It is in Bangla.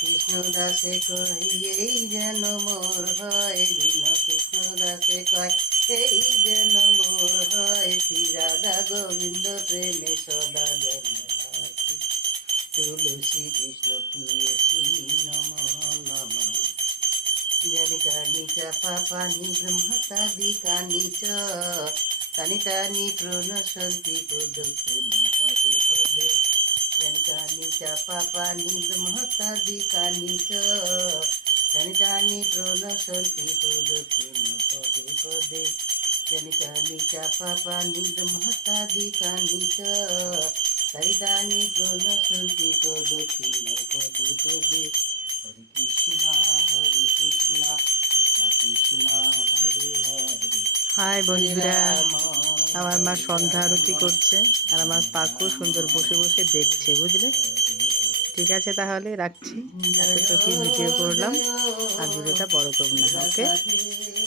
কৃষ্ণ দাসে কয় এই যেন মোর হয়, দীন কৃষ্ণ দাসে কয় এই যেন মোর হয়, শ্রী রাধা গোবিন্দ প্রেমে সদা যেন ভাসি, তুলসী কৃষ্ণ প্রিয়সী নম নম। জানি কানি চাপা পানি ব্রহ্মতাদি কানি চ, কানি তানি প্রণশন্তি প্রদক্ষিণ পদে পদে। জানি কানি চাপা পানি ব্রহ্মতাদি কানি চ, কানি তানি প্রণশন্তি প্রদক্ষিণ পদে পদে। জানি কানি চাপা পানি ব্রহ্মতাদি কানি চ, কানি তানি প্রণশন্তি প্রদক্ষিণ পদে পদে। হরে কৃষ্ণ হরে কৃষ্ণ কৃষ্ণ কৃষ্ণ হরে হরে। হাই বন্ধুরা, রাম আমার মা হরে সন্ধ্যা রাম আরতি করছে আর আমার পাকু সুন্দর বসে বসে দেখছে, বুঝলে। ঠিক আছে, তাহলে রাখছি। জয় এতটুকু ভিডিও করলাম জয় আর ভিডিওটা বড় করব না। ওকে। রাধে।